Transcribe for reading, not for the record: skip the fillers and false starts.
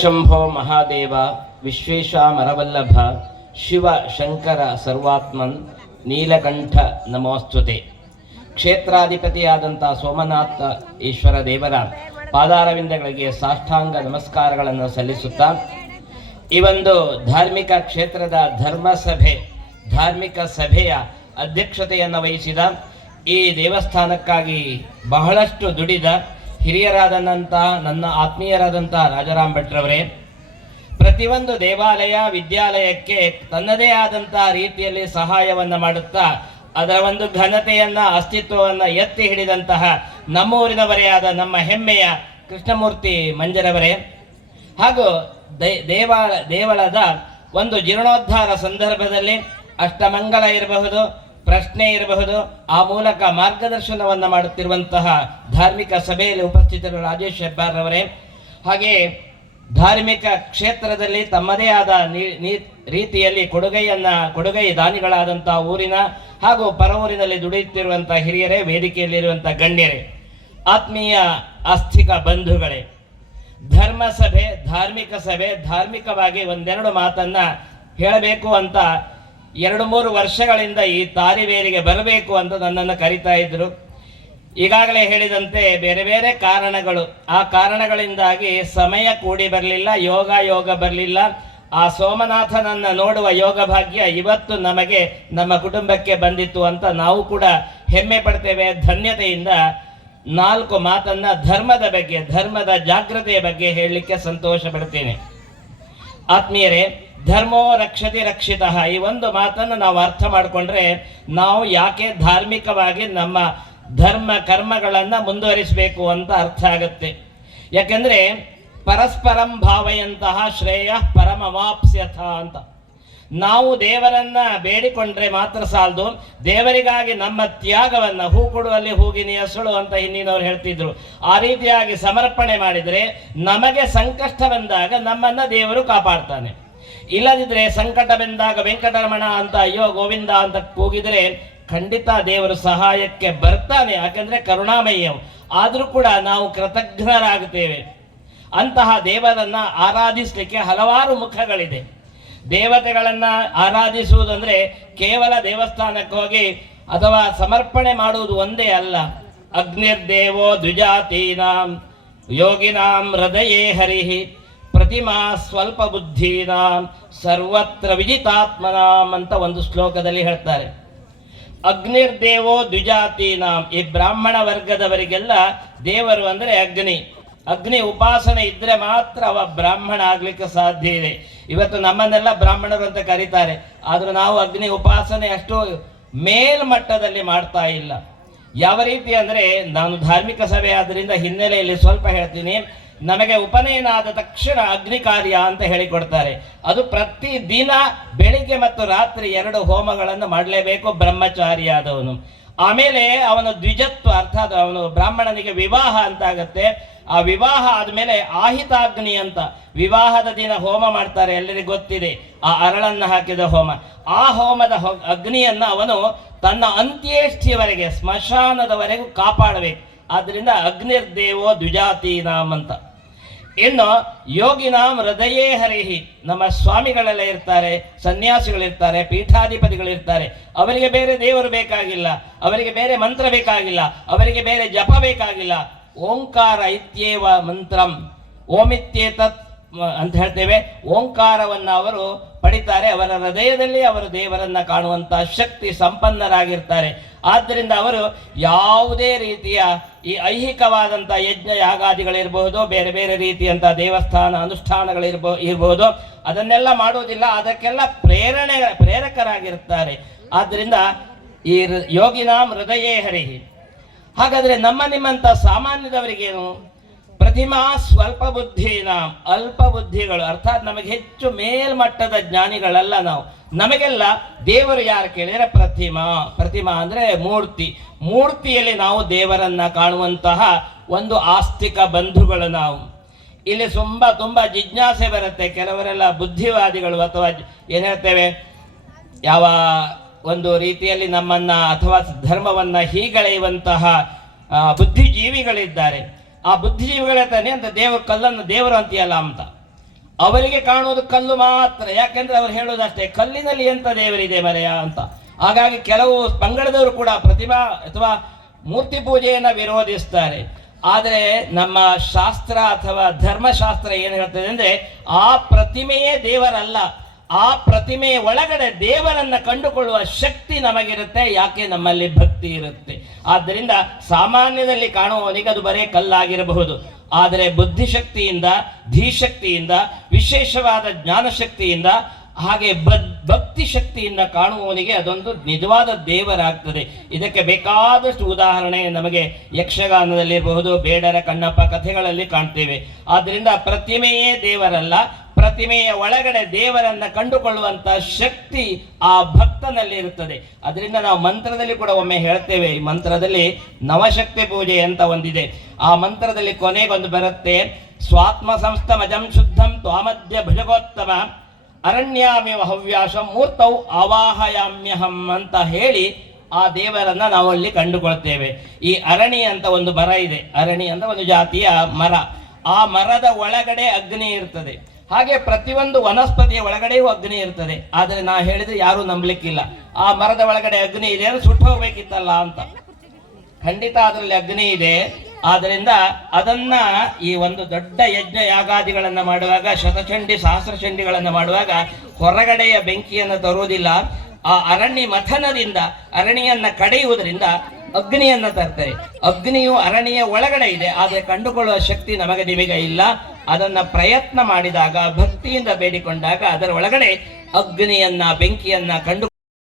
ಶಂಭೋ ಮಹಾದೇವ ವಿಶ್ವೇಶಾಮರವಲ್ಲಭ ಶಿವ ಶಂಕರ ಸರ್ವಾತ್ಮನ್ ನೀಲಕಂಠ ನಮೋಸ್ತುತೆ. ಕ್ಷೇತ್ರಾಧಿಪತಿಯಾದಂಥ ಸೋಮನಾಥ ಈಶ್ವರ ದೇವರ ಪಾದಾರವಿಂದಗಳಿಗೆ ಸಾಷ್ಟಾಂಗ ನಮಸ್ಕಾರಗಳನ್ನು ಸಲ್ಲಿಸುತ್ತಾ ಈ ಒಂದು ಧಾರ್ಮಿಕ ಕ್ಷೇತ್ರದ ಧಾರ್ಮಿಕ ಸಭೆಯ ಅಧ್ಯಕ್ಷತೆಯನ್ನು ವಹಿಸಿದ ಈ ದೇವಸ್ಥಾನಕ್ಕಾಗಿ ಬಹಳಷ್ಟು ದುಡಿದ ಹಿರಿಯರಾದಂಥ ನನ್ನ ಆತ್ಮೀಯರಾದಂಥ ರಾಜಾರಾಮ್ ಭಟ್ರವರೇ, ಪ್ರತಿಯೊಂದು ದೇವಾಲಯ ವಿದ್ಯಾಲಯಕ್ಕೆ ತನ್ನದೇ ಆದಂಥ ರೀತಿಯಲ್ಲಿ ಸಹಾಯವನ್ನು ಮಾಡುತ್ತಾ ಅದರ ಒಂದು ಘನತೆಯನ್ನ ಅಸ್ತಿತ್ವವನ್ನು ಎತ್ತಿ ಹಿಡಿದಂತಹ ನಮ್ಮೂರಿನವರೇ ಆದ ನಮ್ಮ ಹೆಮ್ಮೆಯ ಕೃಷ್ಣಮೂರ್ತಿ ಮಂಜರವರೇ, ಹಾಗೂ ದೇವಳದ ಒಂದು ಜೀರ್ಣೋದ್ಧಾರ ಸಂದರ್ಭದಲ್ಲಿ ಅಷ್ಟಮಂಗಲ ಇರಬಹುದು, ಪ್ರಶ್ನೆ ಇರಬಹುದು, ಆ ಮೂಲಕ ಮಾರ್ಗದರ್ಶನವನ್ನು ಮಾಡುತ್ತಿರುವಂತಹ ಧಾರ್ಮಿಕ ಸಭೆಯಲ್ಲಿ ಉಪಸ್ಥಿತರು ರಾಜೇಶ್ ಹೆಬ್ಬಾರ್ರವರೇ, ಹಾಗೆ ಧಾರ್ಮಿಕ ಕ್ಷೇತ್ರದಲ್ಲಿ ತಮ್ಮದೇ ಆದ ರೀತಿಯಲ್ಲಿ ಕೊಡುಗೈ ದಾನಿಗಳಾದಂತಹ ಊರಿನ ಹಾಗೂ ಪರವೂರಿನಲ್ಲಿ ದುಡಿಯುತ್ತಿರುವಂತಹ ಹಿರಿಯರೇ, ವೇದಿಕೆಯಲ್ಲಿರುವಂತಹ ಗಣ್ಯರೇ, ಆತ್ಮೀಯ ಆಸ್ತಿಕ ಬಂಧುಗಳೇ, ಧಾರ್ಮಿಕ ಸಭೆ ಧಾರ್ಮಿಕವಾಗಿ ಒಂದೆರಡು ಮಾತನ್ನ ಹೇಳಬೇಕು ಅಂತ 2-3 ವರ್ಷಗಳಿಂದ ಈ ತಾರಿವೇರಿಗೆ ಬರಬೇಕು ಅಂತ ನನ್ನನ್ನು ಕರೀತಾ ಇದ್ರು. ಈಗಾಗಲೇ ಹೇಳಿದಂತೆ ಬೇರೆ ಬೇರೆ ಕಾರಣಗಳು, ಆ ಕಾರಣಗಳಿಂದಾಗಿ ಸಮಯ ಕೂಡಿ ಬರಲಿಲ್ಲ, ಯೋಗ ಬರಲಿಲ್ಲ. ಆ ಸೋಮನಾಥನನ್ನು ನೋಡುವ ಯೋಗ ಭಾಗ್ಯ ಇವತ್ತು ನಮಗೆ ನಮ್ಮ ಕುಟುಂಬಕ್ಕೆ ಬಂದಿತ್ತು ಅಂತ ನಾವು ಕೂಡ ಹೆಮ್ಮೆ ಪಡ್ತೇವೆ. ಧನ್ಯತೆಯಿಂದ 4 ಮಾತನ್ನ ಧರ್ಮದ ಜಾಗೃತೆಯ ಬಗ್ಗೆ ಹೇಳಲಿಕ್ಕೆ ಸಂತೋಷ ಪಡ್ತೇನೆ. ಆತ್ಮೀಯರೇ, ಧರ್ಮೋ ರಕ್ಷತಿ ರಕ್ಷಿತಃ, ಈ ಒಂದು ಮಾತನ್ನು ನಾವು ಅರ್ಥ ಮಾಡಿಕೊಂಡ್ರೆ ನಾವು ಯಾಕೆ ಧಾರ್ಮಿಕವಾಗಿ ನಮ್ಮ ಧರ್ಮ ಕರ್ಮಗಳನ್ನು ಮುಂದುವರಿಸಬೇಕು ಅಂತ ಅರ್ಥ ಆಗುತ್ತೆ. ಯಾಕೆಂದ್ರೆ ಪರಸ್ಪರಂ ಭಾವಯಂತಹ ಶ್ರೇಯ ಪರಮವಾಪ್ಸ್ಯಥ ಅಂತ ನಾವು ದೇವರನ್ನ ಬೇಡಿಕೊಂಡ್ರೆ ಮಾತ್ರ ಸಾಲದು, ದೇವರಿಗಾಗಿ ನಮ್ಮ ತ್ಯಾಗವನ್ನು ಹೂ ಕೊಡುವಲ್ಲಿ ಹೂಗಿನಿಯ ಸುಳು ಅಂತ ಹಿಂದಿನವ್ರು ಹೇಳ್ತಿದ್ರು. ಆ ರೀತಿಯಾಗಿ ಸಮರ್ಪಣೆ ಮಾಡಿದರೆ ನಮಗೆ ಸಂಕಷ್ಟ ಬಂದಾಗ ನಮ್ಮನ್ನ ದೇವರು ಕಾಪಾಡ್ತಾನೆ. ಇಲ್ಲದಿದ್ರೆ ಸಂಕಟ ಬಂದಾಗ ವೆಂಕಟರಮಣ ಅಂತ ಅಯ್ಯೋ ಗೋವಿಂದ ಅಂತ ಕೂಗಿದ್ರೆ ಖಂಡಿತ ದೇವರು ಸಹಾಯಕ್ಕೆ ಬರ್ತಾನೆ, ಯಾಕಂದ್ರೆ ಕರುಣಾಮಯ್ಯ. ಆದರೂ ಕೂಡ ನಾವು ಕೃತಜ್ಞರಾಗುತ್ತೇವೆ. ಅಂತಹ ದೇವರನ್ನ ಆರಾಧಿಸಲಿಕ್ಕೆ ಹಲವಾರು ಮುಖಗಳಿದೆ. ದೇವತೆಗಳನ್ನ ಆರಾಧಿಸುವುದಂದ್ರೆ ಕೇವಲ ದೇವಸ್ಥಾನಕ್ಕೆ ಹೋಗಿ ಅಥವಾ ಸಮರ್ಪಣೆ ಮಾಡುವುದು ಒಂದೇ ಅಲ್ಲ. ಅಗ್ನಿರ್ದೇವೋ ದ್ವಿಜಾತೀನಾಂ ಯೋಗಿನಾಂ ಹೃದಯೇ ಹರಿಹಿ ಪ್ರತಿಮಾ ಸ್ವಲ್ಪ ಬುದ್ಧೀನಾಂ ಸರ್ವತ್ರ ವಿಜಿತಾತ್ಮನಾಂ ಅಂತ ಒಂದು ಶ್ಲೋಕದಲ್ಲಿ ಹೇಳ್ತಾರೆ. ಅಗ್ನಿರ್ದೇವೋ ದ್ವಿಜಾತೀನಾಂ, ಈ ಬ್ರಾಹ್ಮಣ ವರ್ಗದವರಿಗೆಲ್ಲ ದೇವರು ಅಂದರೆ ಅಗ್ನಿ ಉಪಾಸನೆ ಇದ್ರೆ ಮಾತ್ರ ಅವ ಬ್ರಾಹ್ಮಣ ಆಗ್ಲಿಕ್ಕೆ ಸಾಧ್ಯ ಇದೆ. ಇವತ್ತು ನಮ್ಮನ್ನೆಲ್ಲ ಬ್ರಾಹ್ಮಣರು ಅಂತ ಕರೀತಾರೆ, ಆದ್ರೂ ನಾವು ಅಗ್ನಿ ಉಪಾಸನೆ ಅಷ್ಟು ಮೇಲ್ಮಟ್ಟದಲ್ಲಿ ಮಾಡ್ತಾ ಇಲ್ಲ. ಯಾವ ರೀತಿ ಅಂದ್ರೆ, ನಾನು ಧಾರ್ಮಿಕ ಸಭೆ ಆದ್ರಿಂದ ಹಿನ್ನೆಲೆಯಲ್ಲಿ ಸ್ವಲ್ಪ ಹೇಳ್ತೀನಿ. ನಮಗೆ ಉಪನಯನ ಆದ ತಕ್ಷಣ ಅಗ್ನಿ ಕಾರ್ಯ ಅಂತ ಹೇಳಿಕೊಡ್ತಾರೆ. ಅದು ಪ್ರತಿ ದಿನ ಬೆಳಿಗ್ಗೆ ಮತ್ತು ರಾತ್ರಿ 2 ಹೋಮಗಳನ್ನು ಮಾಡಲೇಬೇಕು ಬ್ರಹ್ಮಚಾರಿ ಆದವನು. ಆಮೇಲೆ ಅವನ ದ್ವಿಜತ್ವ, ಅರ್ಥಾತ್ ಅವನು ಬ್ರಾಹ್ಮಣನಿಗೆ ವಿವಾಹ ಅಂತ ಆಗತ್ತೆ. ಆ ವಿವಾಹ ಆದ್ಮೇಲೆ ಆಹಿತಾಗ್ನಿ ಅಂತ ವಿವಾಹದ ದಿನ ಹೋಮ ಮಾಡ್ತಾರೆ, ಎಲ್ಲರಿಗೂ ಗೊತ್ತಿದೆ, ಆ ಅರಳನ್ನು ಹಾಕಿದ ಹೋಮ. ಆ ಹೋಮದ ಅಗ್ನಿಯನ್ನ ಅವನು ತನ್ನ ಅಂತ್ಯೇಷ್ಟಿಯವರೆಗೆ ಸ್ಮಶಾನದವರೆಗೂ ಕಾಪಾಡಬೇಕು. ಆದ್ರಿಂದ ಅಗ್ನಿರ್ದೇವೋ ದ್ವಿಜಾತೀನಾಂ ಅಂತ. ಇನ್ನು ಯೋಗಿನಾಂ ಹೃದಯೇ ಹರಿಹಿ, ನಮ್ಮ ಸ್ವಾಮಿಗಳೆಲ್ಲ ಇರ್ತಾರೆ, ಸನ್ಯಾಸಿಗಳಿರ್ತಾರೆ, ಪೀಠಾಧಿಪತಿಗಳಿರ್ತಾರೆ. ಅವರಿಗೆ ಬೇರೆ ದೇವರು ಬೇಕಾಗಿಲ್ಲ, ಅವರಿಗೆ ಬೇರೆ ಮಂತ್ರ ಬೇಕಾಗಿಲ್ಲ, ಅವರಿಗೆ ಬೇರೆ ಜಪ ಬೇಕಾಗಿಲ್ಲ. ಓಂಕಾರ ಇತ್ಯೇವ ಮಂತ್ರಂ, ಓಮಿತ್ಯೇತತ್ ಅಂತ ಹೇಳ್ತೇವೆ. ಓಂಕಾರವನ್ನು ಅವರು ಪಡಿತಾರೆ. ಅವರ ಹೃದಯದಲ್ಲಿ ಅವರು ದೇವರನ್ನ ಕಾಣುವಂತ ಶಕ್ತಿ ಸಂಪನ್ನರಾಗಿರ್ತಾರೆ. ಆದ್ದರಿಂದ ಅವರು ಯಾವುದೇ ರೀತಿಯ ಈ ಐಹಿಕವಾದಂಥ ಯಜ್ಞ ಯಾಗಾದಿಗಳಿರಬಹುದು, ಬೇರೆ ಬೇರೆ ರೀತಿಯಂಥ ದೇವಸ್ಥಾನ ಅನುಷ್ಠಾನಗಳಿರ್ಬಹುದು, ಅದನ್ನೆಲ್ಲ ಮಾಡುವುದಿಲ್ಲ. ಅದಕ್ಕೆಲ್ಲ ಪ್ರೇರಕರಾಗಿರ್ತಾರೆ. ಆದ್ದರಿಂದ ಈ ಯೋಗಿನಾಂ ಹೃದಯೇ ಹರಿಹಿ. ಹಾಗಾದ್ರೆ ನಿಮ್ಮಂತ ಸಾಮಾನ್ಯದವರಿಗೇನು? ಪ್ರತಿಮಾ ಸ್ವಲ್ಪ ಬುದ್ಧಿನಾಂ, ಅಲ್ಪ ಬುದ್ಧಿಗಳು, ಅರ್ಥಾತ್ ನಮಗೆ ಹೆಚ್ಚು ಮೇಲ್ಮಟ್ಟದ ಜ್ಞಾನಿಗಳಲ್ಲ ನಾವು. ನಮಗೆಲ್ಲ ದೇವರು ಯಾರು ಕೇಳಿದರೆ ಪ್ರತಿಮಾ ಅಂದ್ರೆ ಮೂರ್ತಿಯಲ್ಲಿ ನಾವು ದೇವರನ್ನ ಕಾಣುವಂತಹ ಒಂದು ಆಸ್ತಿಕ ಬಂಧುಗಳು ನಾವು. ಇಲ್ಲಿ ತುಂಬಾ ಜಿಜ್ಞಾಸೆ ಬರುತ್ತೆ. ಕೆಲವರೆಲ್ಲ ಬುದ್ಧಿವಾದಿಗಳು ಅಥವಾ ಏನ್ ಹೇಳ್ತೇವೆ, ಯಾವ ಒಂದು ರೀತಿಯಲ್ಲಿ ನಮ್ಮನ್ನ ಅಥವಾ ಧರ್ಮವನ್ನ ಹೀಗಳೆಯುವಂತಹ ಬುದ್ಧಿಜೀವಿಗಳಿದ್ದಾರೆ. ಆ ಬುದ್ಧಿಜೀವಿಗಳ ತಾನೆ ಅಂತ ಕಲ್ಲನ್ನು ದೇವರು ಅಂತೀಯಲ್ಲ ಅಂತ. ಅವರಿಗೆ ಕಾಣುವುದು ಕಲ್ಲು ಮಾತ್ರ. ಯಾಕೆಂದ್ರೆ ಅವರು ಹೇಳೋದಷ್ಟೇ, ಕಲ್ಲಿನಲ್ಲಿ ಎಂತ ದೇವರಿದೆ ಮರೆಯ ಅಂತ. ಹಾಗಾಗಿ ಕೆಲವು ಪಂಗಡದವರು ಕೂಡ ಪ್ರತಿಮಾ ಅಥವಾ ಮೂರ್ತಿ ಪೂಜೆಯನ್ನು ವಿರೋಧಿಸ್ತಾರೆ. ಆದರೆ ನಮ್ಮ ಶಾಸ್ತ್ರ ಅಥವಾ ಧರ್ಮಶಾಸ್ತ್ರ ಏನು ಹೇಳ್ತದೆ ಅಂದರೆ, ಆ ಪ್ರತಿಮೆಯೇ ದೇವರಲ್ಲ, ಆ ಪ್ರತಿಮೆಯ ಒಳಗಡೆ ದೇವರನ್ನ ಕಂಡುಕೊಳ್ಳುವ ಶಕ್ತಿ ನಮಗಿರುತ್ತೆ. ಯಾಕೆ? ನಮ್ಮಲ್ಲಿ ಭಕ್ತಿ ಇರುತ್ತೆ. ಆದ್ದರಿಂದ ಸಾಮಾನ್ಯದಲ್ಲಿ ಕಾಣುವವನಿಗೆ ಅದು ಬರೇ ಕಲ್ಲಾಗಿರಬಹುದು, ಆದರೆ ಬುದ್ಧಿಶಕ್ತಿಯಿಂದ, ಧೀಶಕ್ತಿಯಿಂದ, ವಿಶೇಷವಾದ ಜ್ಞಾನಶಕ್ತಿಯಿಂದ, ಹಾಗೆ ಭಕ್ತಿ ಶಕ್ತಿಯಿಂದ ಕಾಣುವವನಿಗೆ ಅದೊಂದು ನಿಜವಾದ ದೇವರಾಗ್ತದೆ. ಇದಕ್ಕೆ ಬೇಕಾದಷ್ಟು ಉದಾಹರಣೆ ನಮಗೆ ಯಕ್ಷಗಾನದಲ್ಲಿರಬಹುದು, ಬೇಡರ ಕಣ್ಣಪ್ಪ ಕಥೆಗಳಲ್ಲಿ ಕಾಣ್ತೇವೆ. ಆದ್ದರಿಂದ ಪ್ರತಿಮೆಯೇ ದೇವರಲ್ಲ, ಪ್ರತಿಮೆಯ ಒಳಗಡೆ ದೇವರನ್ನ ಕಂಡುಕೊಳ್ಳುವಂತ ಶಕ್ತಿ ಆ ಭಕ್ತನಲ್ಲಿ ಇರುತ್ತದೆ. ಅದರಿಂದ ನಾವು ಮಂತ್ರದಲ್ಲಿ ಕೂಡ ಒಮ್ಮೆ ಹೇಳ್ತೇವೆ, ಈ ಮಂತ್ರದಲ್ಲಿ ನವಶಕ್ತಿ ಪೂಜೆ ಅಂತ ಒಂದಿದೆ. ಆ ಮಂತ್ರದಲ್ಲಿ ಕೊನೆಗೊಂದು ಬರುತ್ತೆ, ಸ್ವಾತ್ಮ ಸಂಸ್ಥಮಜಂ ಶುದ್ಧಂ ತ್ವಾಮಧ್ಯ ಭುಜಗೋತ್ತಮ ಅರಣ್ಯಾಮಿ ಹವ್ಯಾಸಂ ಮೂರ್ತೌ ಅವಾಹಯಾಮ್ಯಹಂ ಅಂತ ಹೇಳಿ ಆ ದೇವರನ್ನ ನಾವು ಅಲ್ಲಿ ಕಂಡುಕೊಳ್ತೇವೆ. ಈ ಅರಣಿ ಅಂತ ಒಂದು ಮರ ಇದೆ, ಅರಣಿ ಅಂತ ಒಂದು ಜಾತಿಯ ಮರ. ಆ ಮರದ ಒಳಗಡೆ ಅಗ್ನಿ ಇರ್ತದೆ. ಹಾಗೆ ಪ್ರತಿಯೊಂದು ವನಸ್ಪತಿಯ ಒಳಗಡೆಯೂ ಅಗ್ನಿ ಇರ್ತದೆ. ಆದರೆ ನಾ ಹೇಳಿದ್ರೆ ಯಾರು ನಂಬಲಿಕ್ಕಿಲ್ಲ, ಆ ಮರದ ಒಳಗಡೆ ಅಗ್ನಿ ಇದೆ ಅಂದ್ರೆ ಸುಟ್ಟು ಹೋಗ್ಬೇಕಿತ್ತಲ್ಲ ಅಂತ. ಖಂಡಿತ ಅದರಲ್ಲಿ ಅಗ್ನಿ ಇದೆ. ಆದ್ದರಿಂದ ಅದನ್ನ ಈ ಒಂದು ದೊಡ್ಡ ಯಜ್ಞ ಯಾಗಾದಿಗಳನ್ನ ಮಾಡುವಾಗ, ಶತಚಂಡಿ ಸಹಸ್ರಚಂಡಿಗಳನ್ನ ಮಾಡುವಾಗ ಹೊರಗಡೆಯ ಬೆಂಕಿಯನ್ನು ತರುವುದಿಲ್ಲ. ಆ ಅರಣ್ಯ ಮಥನದಿಂದ ಅರಣಿಯನ್ನ ಕಡೆಯುವುದರಿಂದ ಅಗ್ನಿಯನ್ನ ತರ್ತಾರೆ. ಅಗ್ನಿಯು ಅರಣ್ಯ ಒಳಗಡೆ ಇದೆ, ಆದರೆ ಕಂಡುಕೊಳ್ಳುವ ಶಕ್ತಿ ನಮಗೆ ನಿಮಗೆ ಇಲ್ಲ. ಅದನ್ನ ಪ್ರಯತ್ನ ಮಾಡಿದಾಗ, ಭಕ್ತಿಯಿಂದ ಬೇಡಿಕೊಂಡಾಗ ಅದರ ಒಳಗಡೆ ಅಗ್ನಿಯನ್ನ, ಬೆಂಕಿಯನ್ನ ಕಂಡು